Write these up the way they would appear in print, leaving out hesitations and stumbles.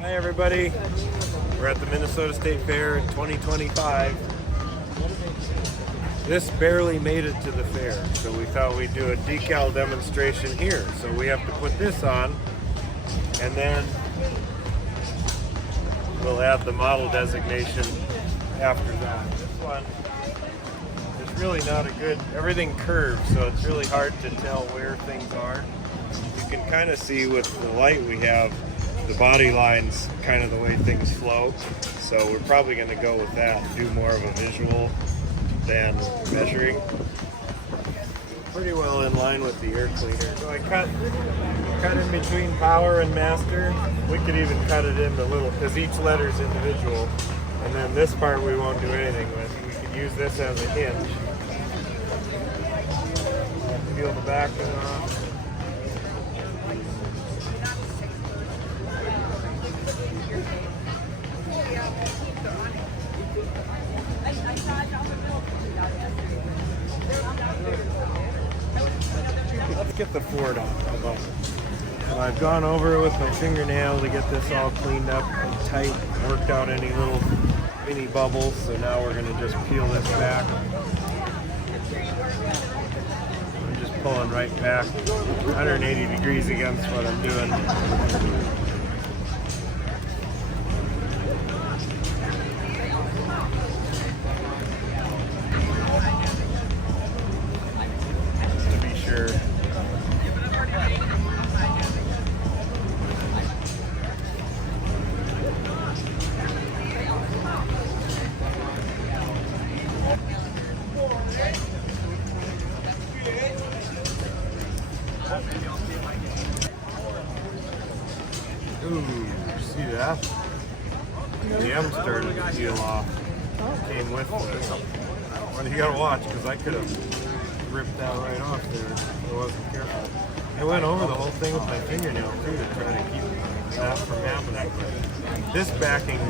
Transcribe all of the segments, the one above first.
Hi everybody, we're at the Minnesota State Fair in 2025. This barely made it to the fair, so we thought we'd do a decal demonstration here. So we have to put this on, and then we'll add the model designation after that. This one is really not a good, everything curves, so it's really hard to tell where things are. You can kind of see with the light we have, the body lines, kind of the way things flow. So we're probably going to go with that, do more of a visual than measuring. Pretty well in line with the air cleaner. So I cut in between power and master. We could even cut it into little, because each letter is individual. And then this part we won't do anything with. We could use this as a hinge. Peel the back off. Let's get the Ford off. So I've gone over it with my fingernail to get this all cleaned up and tight, worked out any little mini bubbles. So now we're going to just peel this back. I'm just pulling right back 180 degrees against what I'm doing. Ooh, see that? The M started to peel off. Came with it. Well, you gotta watch, because I could have ripped that right off there if I wasn't careful. I went over the whole thing with my fingernail too to try to keep that from happening. This backing,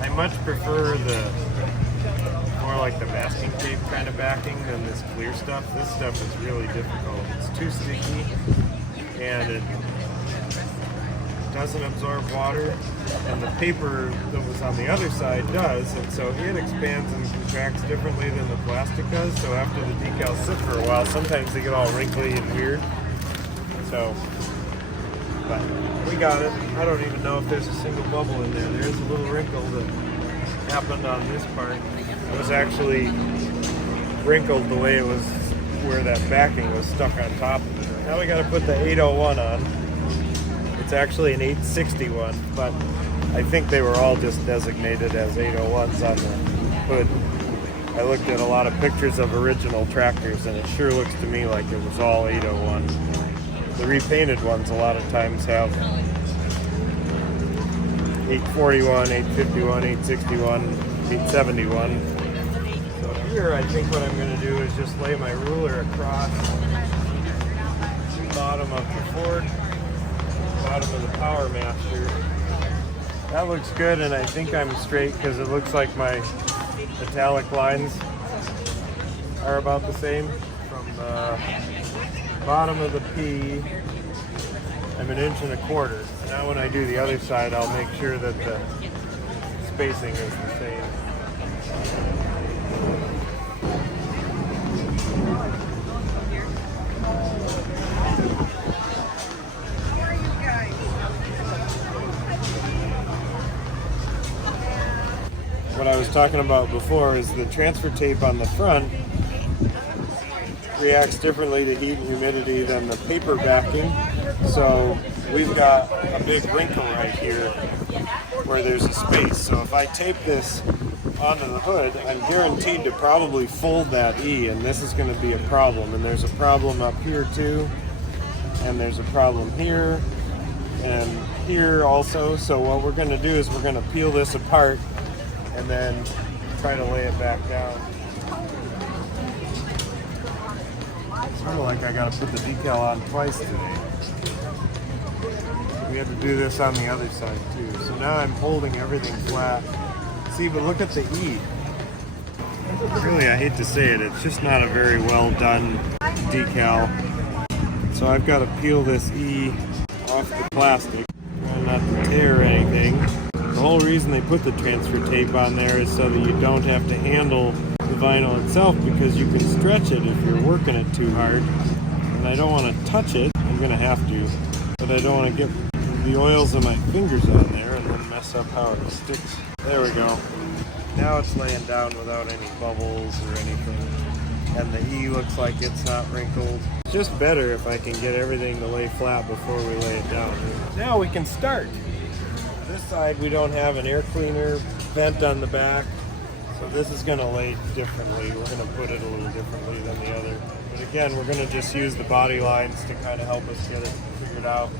I much prefer the more like the masking tape kind of backing than this clear stuff. This stuff is really difficult. It's too sticky, and it doesn't absorb water, and the paper that was on the other side does, and so it expands and contracts differently than the plastic does. So after the decals sit for a while, sometimes they get all wrinkly and weird. So, but we got it. I don't even know if there's a single bubble in there. There's a little wrinkle that happened on this part. It was actually wrinkled the way it was, where that backing was stuck on top of it. Now we got to put the 801 on. It's actually an 861, but I think they were all just designated as 801s on the hood. I looked at a lot of pictures of original tractors, and it sure looks to me like it was all 801. The repainted ones a lot of times have 841, 851, 861, 871. So here I think what I'm going to do is just lay my ruler across the bottom of the Ford, bottom of the Powermaster. That looks good, and I think I'm straight because it looks like my metallic lines are about the same. From the bottom of the P, I'm 1.25 inches. So now when I do the other side, I'll make sure that the spacing is the same. What I was talking about before is the transfer tape on the front reacts differently to heat and humidity than the paper backing. So we've got a big wrinkle right here where there's a space. So if I tape this onto the hood, I'm guaranteed to probably fold that E, and this is going to be a problem. And there's a problem up here too, and there's a problem here and here also. So what we're going to do is we're going to peel this apart and then try to lay it back down. Sort of like I got to put the decal on twice today. We have to do this on the other side too. So now I'm holding everything flat. See, but look at the E. Really, I hate to say it, it's just not a very well done decal. So I've got to peel this E off the plastic, try not to tear anything. thing. The whole reason they put the transfer tape on there is so that you don't have to handle the vinyl itself, because you can stretch it if you're working it too hard. And I don't want to touch it. I'm going to have to, but I don't want to get the oils of my fingers on there and then mess up how it sticks. There we go. Now it's laying down without any bubbles or anything. And the E looks like it's not wrinkled. It's just better if I can get everything to lay flat before we lay it down. Now we can start. This side we don't have an air cleaner vent on the back, so this is going to lay differently. We're going to put it a little differently than the other. But again, we're going to just use the body lines to kind of help us get it figured out.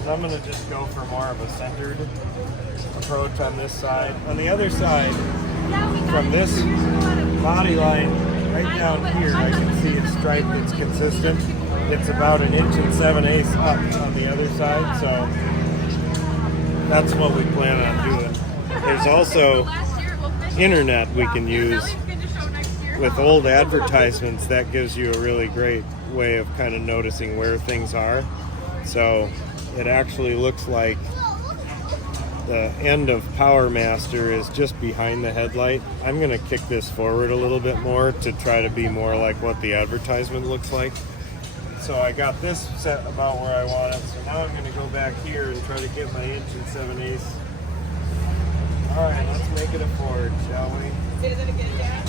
And I'm going to just go for more of a centered approach on this side. On the other side, from this body line right down here, I can see a stripe that's consistent. It's about 1 7/8 up on the other side, so that's what we plan on doing. There's also internet we can use with old advertisements. That gives you a really great way of kind of noticing where things are. So it actually looks like the end of Powermaster is just behind the headlight. I'm going to kick this forward a little bit more to try to be more like what the advertisement looks like. So I got this set about where I want it. So now I'm going to go back here and try to get my 1 7/8. All right, let's make it a Ford, shall we? Say that again, yeah.